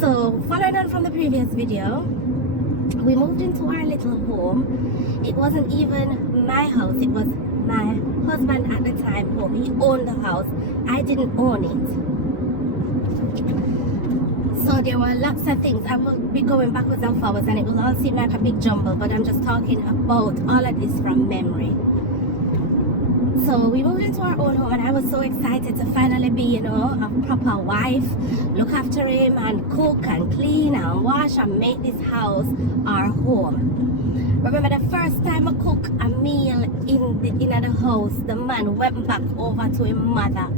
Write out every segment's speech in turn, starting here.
So following on from the previous video, we moved into our little home. It wasn't even my house, it was my husband at the time home. He owned the house, I didn't own it. So there were lots of things. I will be going backwards and forwards and it will all seem like a big jumble, but I'm just talking about all of this from memory. So we moved into our own home and I was so excited to finally be, you know, a proper wife, look after him and cook and clean and wash and make this house our home. Remember the first time I cooked a meal in the house, the man went back over to his mother,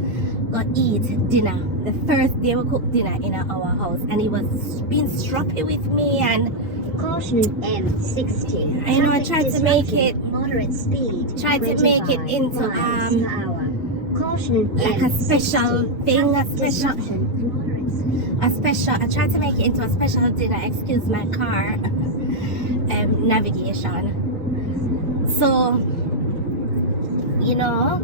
go eat dinner. The first day we cooked dinner in our house and he was being stroppy with me and Caution M60. you know, I tried to make it moderate speed. tried to make it into miles per hour. Caution like a special M60. thing, I tried to make it into a special dinner, excuse my car navigation. So, you know,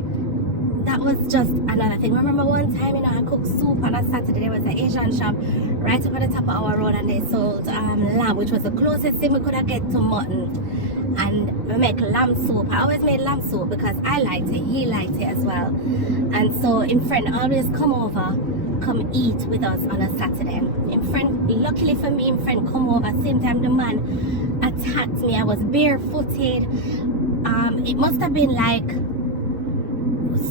that was just another thing. Remember one time, you know, I cooked soup on a Saturday. There was an Asian shop right up at the top of our road and they sold lamb, which was the closest thing we could have get to mutton. And we make lamb soup. I always made lamb soup because I liked it, he liked it as well. And so in friend always come eat with us on a Saturday. In friend, luckily for me, in friend come over, same time the man attacked me. I was barefooted. It must have been like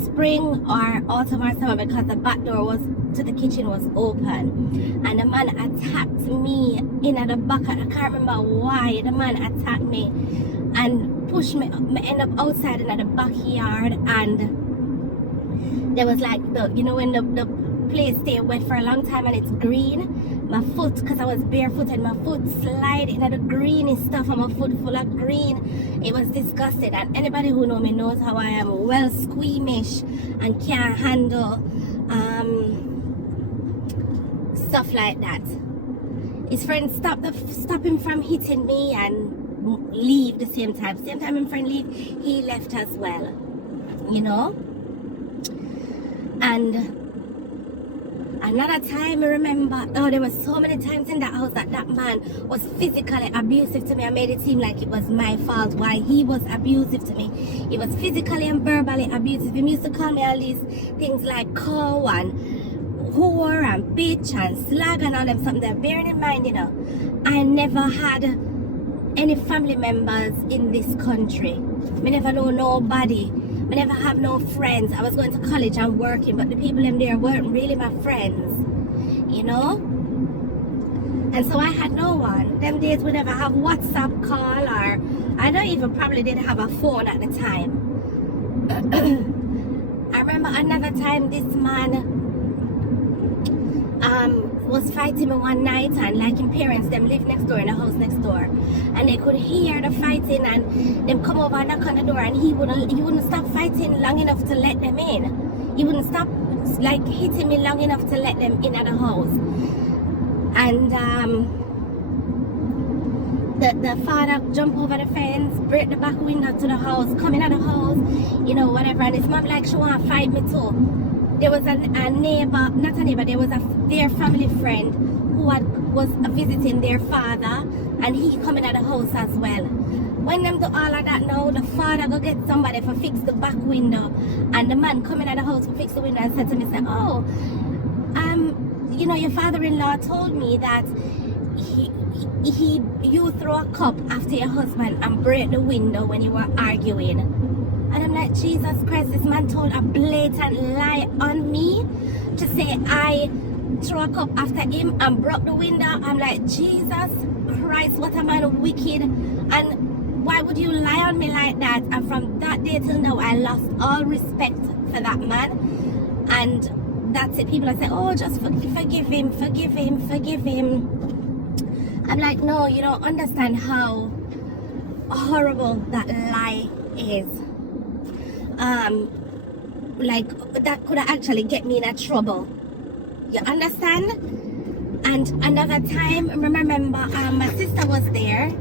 spring or autumn or summer because the back door to the kitchen was open and the man attacked me in the back. I can't remember why the man attacked me and pushed me. I end up outside in the backyard and there was like you know when the place stay wet for a long time and it's green, my foot, because I was barefooted, my foot slide into the greeny stuff and my foot full of green. It was disgusting and anybody who know me knows how I am well squeamish and can't handle stuff like that. His friend stop him from hitting me and leave the same time his friend leave, he left as well, you know. And another time I remember, there was so many times in that house that man was physically abusive to me. I made it seem like it was my fault why he was abusive to me. He was physically and verbally abusive. He used to call me all these things like cow and whore and bitch and slag and all them something there. Bearing in mind, you know, I never had any family members in this country. I never know nobody. I never have no friends. I was going to college and working, but the people in there weren't really my friends, you know. And so I had no one. Them days we never have WhatsApp call, or I don't even probably didn't have a phone at the time. I remember another time this man was fighting me one night, and like him parents, them live next door in the house next door, and they could hear the fighting and them come over and knock on the door, and he wouldn't stop fighting long enough to let them in. He wouldn't stop like hitting me long enough to let them in at the house. And the father jumped over the fence, break the back window to the house, come in at the house, you know, whatever. And his mom like she want to fight me too. There was a neighbor, not a neighbor, there was their family friend who was visiting their father, and he coming at the house as well. When them do all of that now, the father go get somebody for fix the back window, and the man coming at the house to fix the window and said to me, say, oh, you know, your father-in-law told me that you throw a cup after your husband and break the window when you were arguing. And I'm like, Jesus Christ, this man told a blatant lie on me to say I threw a cup after him and broke the window. I'm like, Jesus Christ, what a man wicked. And why would you lie on me like that? And from that day till now, I lost all respect for that man. And that's it. People are saying, oh, just forgive him, forgive him, forgive him. I'm like, no, you don't understand how horrible that lie is. Like that could actually get me in trouble, you understand? And another time, remember my sister was there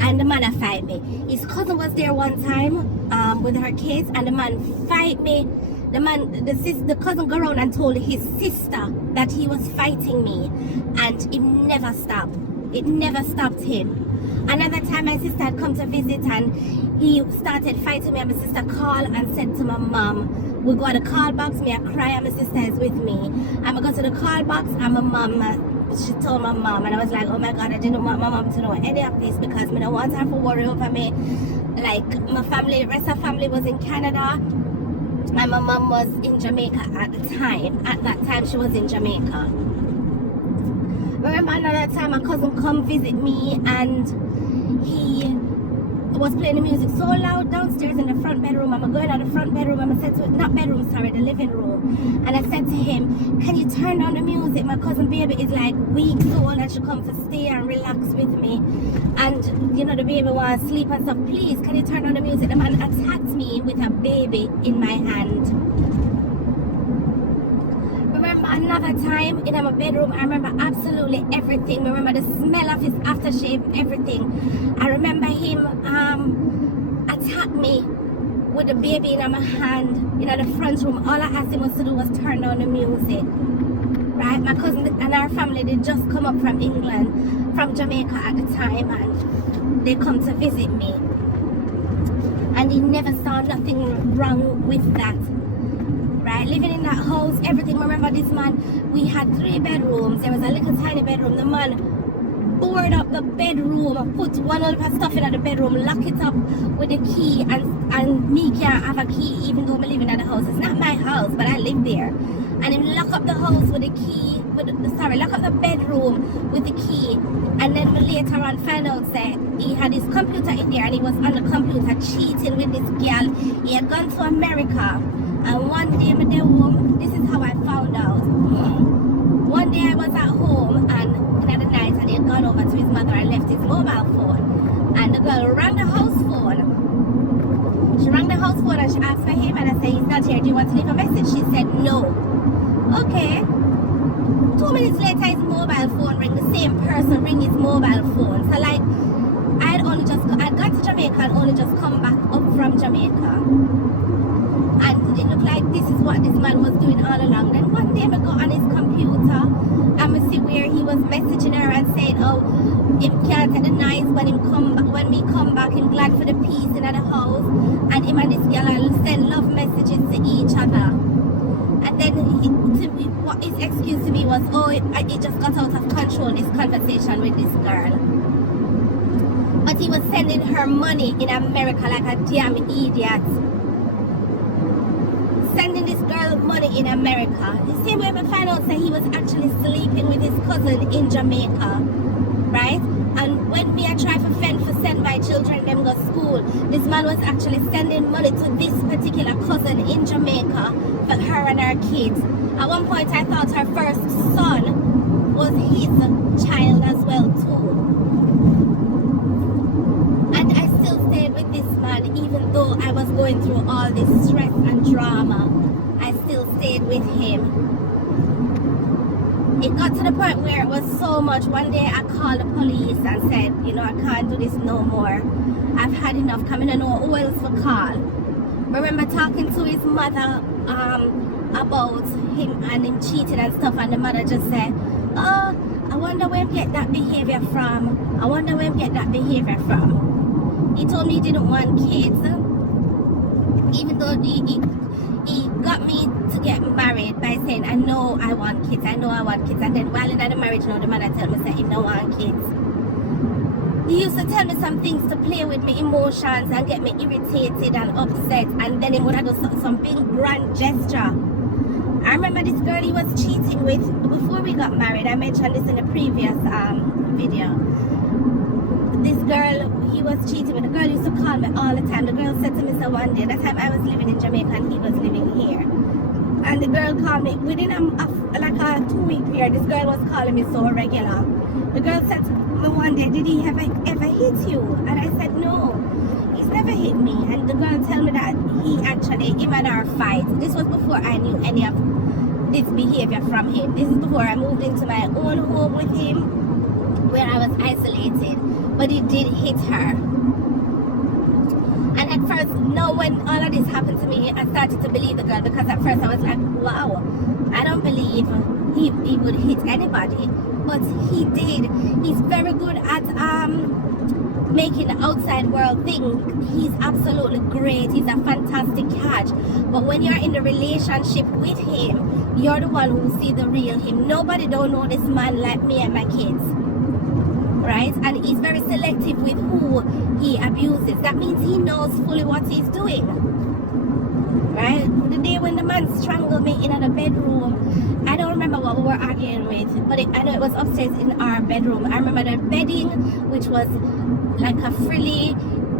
and the man fight me. His cousin was there one time with her kids, and the man fight me. The cousin go around and told his sister that he was fighting me, and he never stopped. It never stopped him. Another time my sister had come to visit and he started fighting me, and my sister called and said to my mom, we go to the call box, me I cry and my sister is with me. And I go to the call box and my mom, she told my mom, and I was like, oh my God, I didn't want my mom to know any of this because I don't want her to worry over me. Like my family, the rest of family was in Canada and my mom was in Jamaica at the time. At that time she was in Jamaica. Remember another time my cousin come visit me and he was playing the music so loud downstairs in the front bedroom. I'm going out the front bedroom and I said to it, not bedroom, sorry, the living room. And I said to him, can you turn down the music? My cousin baby is like weeks old and she come to stay and relax with me. And you know the baby wants to sleep and stuff. Please, can you turn down the music? The man attacked me with a baby in my hand. Remember another time in my bedroom, I remember absolutely everything. I remember the smell of his aftershave, everything. I remember him attack me with the baby in my hand in the front room. All I asked him was to do was turn down the music. Right? My cousin and our family, they just come up from England, from Jamaica at the time, and they come to visit me. And he never saw nothing wrong with that. Right, living in that house, everything. Remember this man, we had 3 bedrooms. There was a little tiny bedroom. The man boarded up the bedroom, put one of her stuff in the bedroom, lock it up with the key, and me can't have a key even though I'm living at the house. It's not my house, but I live there. And him lock up the house with the key, lock up the bedroom with the key. And then later on find out that he had his computer in there and he was on the computer cheating with this girl. He had gone to America. And one day, this is how I found out. One day I was at home and in the night and he had gone over to his mother and left his mobile phone. And the girl rang the house phone. She rang the house phone and she asked for him and I said, he's not here, do you want to leave a message? She said, no. Okay. 2 minutes later his mobile phone rang, the same person ring his mobile phone. So like, I'd got to Jamaica and only just come back up from Jamaica. And it looked like this is what this man was doing all along. Then one day I got on his computer and I see where he was messaging her and saying, oh, him can't take the nice when we come back, him glad for the peace in the house. And him and this girl will send love messages to each other. And then what his excuse to me was, oh, it just got out of control, this conversation with this girl. But he was sending her money in America like a damn idiot. Sending this girl money in America. The same way we find out that he was actually sleeping with his cousin in Jamaica. Right? And when me I try to send my children them go school, this man was actually sending money to this particular cousin in Jamaica for her and her kids. At one point I thought her first son was his child as well too. And I still stayed with this man even though I was going through all this stress and drama. I still stayed with him. It got to the point where it was so much. One day I called the police and said, you know, I can't do this no more. I've had enough. Coming to know who else to call. Remember talking to his mother about him and him cheating and stuff, and the mother just said, oh, I wonder where he get that behavior from. I wonder where he get that behavior from. He told me he didn't want kids, even though he got me to get married by saying, I know I want kids, and then while in the marriage, now the mother tell me that he don't want kids. He used to tell me some things to play with me emotions and get me irritated and upset, and then he would have done some big grand gesture. I remember this girl he was cheating with before we got married. I mentioned this in the previous video. This girl he was cheating with, the girl used to call me all the time. The girl said to me, so one day, that time I was living in Jamaica and he was living here. And the girl called me within like a 2-week period. This girl was calling me so regular. The girl said to me one day, did he ever hit you? And I said, no, he's never hit me. And the girl told me that him and her fight. This was before I knew any of this behavior from him. This is before I moved into my own home with him, where I was isolated. But he did hit her. And at first, now when all of this happened to me, I started to believe the girl, because at first I was like, wow, I don't believe he would hit anybody. but he did. He's very good at making the outside world think he's absolutely great. He's a fantastic catch. But when you're in the relationship with him, you're the one who see the real him. Nobody don't know this man like me and my kids, right? And he's very selective with who he abuses. That means he knows fully what he's doing, right? The day when the man strangled me in the bedroom, I don't remember what we were arguing with, but I know it was upstairs in our bedroom. I remember the bedding, which was like a frilly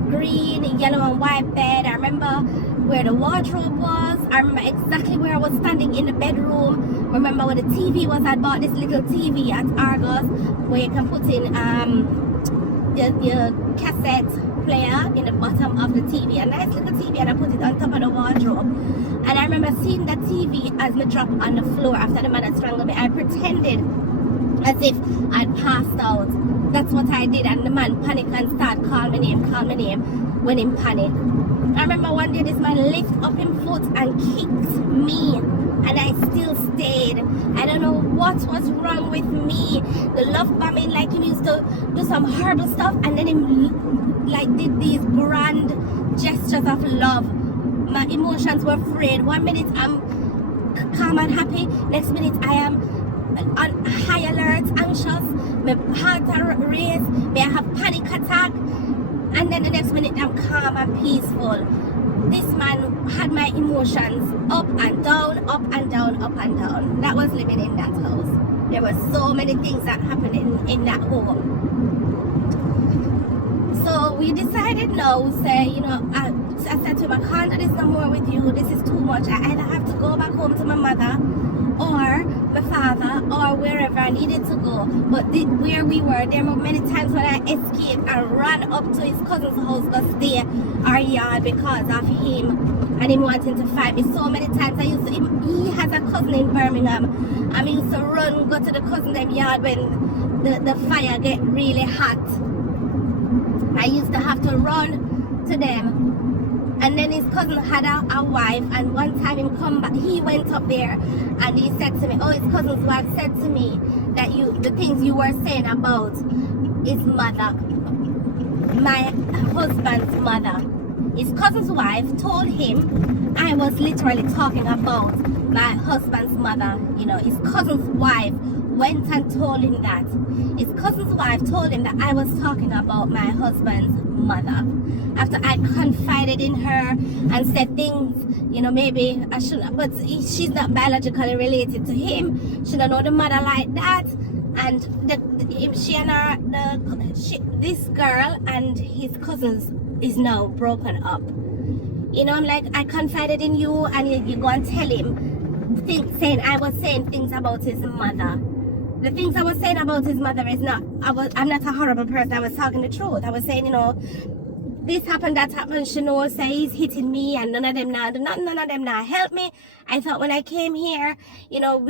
green, yellow and white bed. I remember where the wardrobe was. I remember exactly where I was standing in the bedroom. Remember where the TV was. I bought this little TV at Argos where you can put in your cassette player in the bottom of the TV. A nice little TV, and I put it on top of the wardrobe. And I remember seeing that TV as me drop on the floor after the man had strangled me. I pretended as if I'd passed out. That's what I did, and the man panicked and started call my name when in panic. I remember one day this man lifted up his foot and kicked me, and I still stayed. I don't know what was wrong with me. The love bombing, like he used to do some horrible stuff, and then him like did these grand gestures of love. My emotions were frayed. 1 minute I'm calm and happy, next minute I am on high alert, anxious, my heart raised, may I have panic attack, and then the next minute I'm calm and peaceful. This man had my emotions up and down, up and down, up and down. That was living in that house. There were so many things that happened in that home. So we decided no, say, you know, I said to him, I can't do this no more with you. This is too much. I either have to go back home to my mother or my father or wherever I needed to go. But where we were, there were many times when I escaped and ran up to his cousin's house to stay our yard because of him and him wanting to fight me. So many times he has a cousin in Birmingham, and I used to run, go to the cousin them yard when the fire get really hot. I used to have to run to them. And then his cousin had a wife, and one time him come back, he went up there and he said to me, oh, his cousin's wife said to me that the things you were saying about his mother, my husband's mother. His cousin's wife told him I was literally talking about my husband's mother. You know, his cousin's wife went and told him that. His cousin's wife told him that I was talking about my husband's mother. After I confided in her and said things, you know, maybe I shouldn't, but she's not biologically related to him. She don't know the mother like that. And this girl and his cousins is now broken up. You know, I'm like, I confided in you, and you go and tell him saying I was saying things about his mother. The things I was saying about his mother is not, I'm not a horrible person. I was talking the truth. I was saying, you know, this happened, that happened. She knows, say he's hitting me, and none of them now help me. I thought when I came here, you know,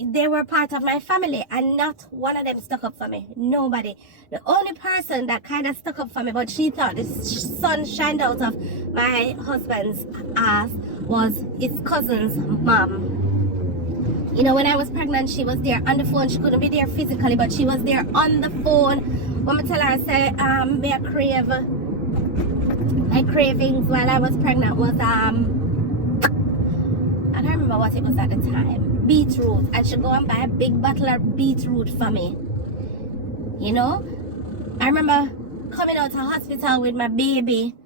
they were part of my family, and not one of them stuck up for me. Nobody. The only person that kind of stuck up for me, but she thought the sun shined out of my husband's ass, was his cousin's mom. You know, when I was pregnant, she was there on the phone. She couldn't be there physically, but she was there on the phone. When I tell her, I say, my cravings while I was pregnant was, I don't remember what it was at the time, beetroot. I should go and buy a big bottle of beetroot for me. You know, I remember coming out of hospital with my baby,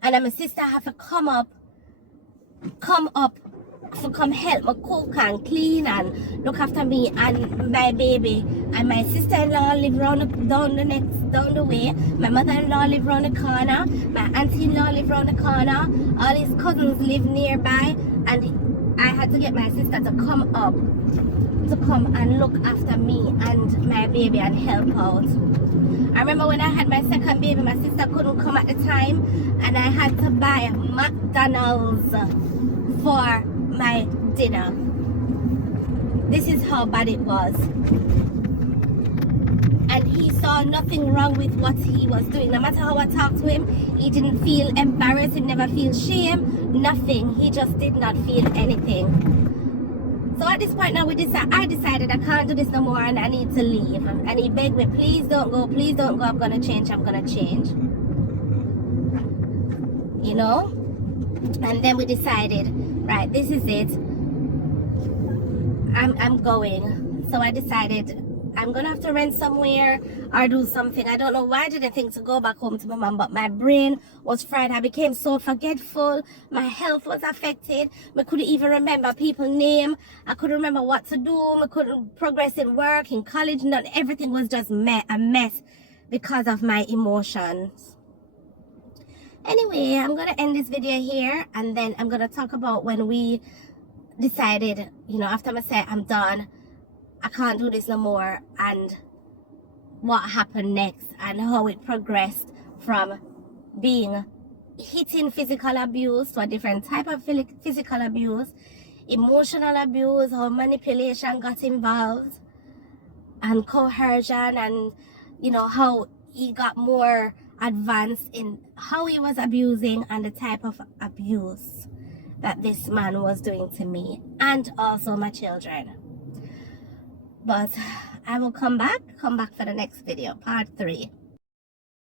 and then my sister had to come up to come help me cook and clean and look after me and my baby. And my sister-in-law lived down the way. My mother-in-law lived around the corner. My auntie-in-law lived around the corner. All his cousins lived nearby, and I had to get my sister to come up to come and look after me and my baby and help out. I remember when I had my second baby, my sister couldn't come at the time, and I had to buy McDonald's for my dinner. This is how bad it was. And he saw nothing wrong with what he was doing. No matter how I talked to him, he didn't feel embarrassed, he never feel shame, nothing. He just did not feel anything. So at this point now, I decided I can't do this no more and I need to leave. And he begged me, please don't go, I'm gonna change. You know? And then we decided, right, this is it. I'm going. So I decided I'm gonna have to rent somewhere or do something. I don't know why I didn't think to go back home to my mom, but my brain was fried. I became so forgetful. My health was affected. I couldn't even remember people's name. I couldn't remember what to do. I couldn't progress in work, in college. Everything was just a mess because of my emotions. Anyway, I'm gonna end this video here, and then I'm gonna talk about when we decided, you know, after I said I'm done, I can't do this no more, and what happened next and how it progressed from being hitting physical abuse to a different type of physical abuse, emotional abuse, how manipulation got involved, and coercion, and you know how he got more advanced in how he was abusing and the type of abuse that this man was doing to me and also my children. But I will come back for the next video, part 3.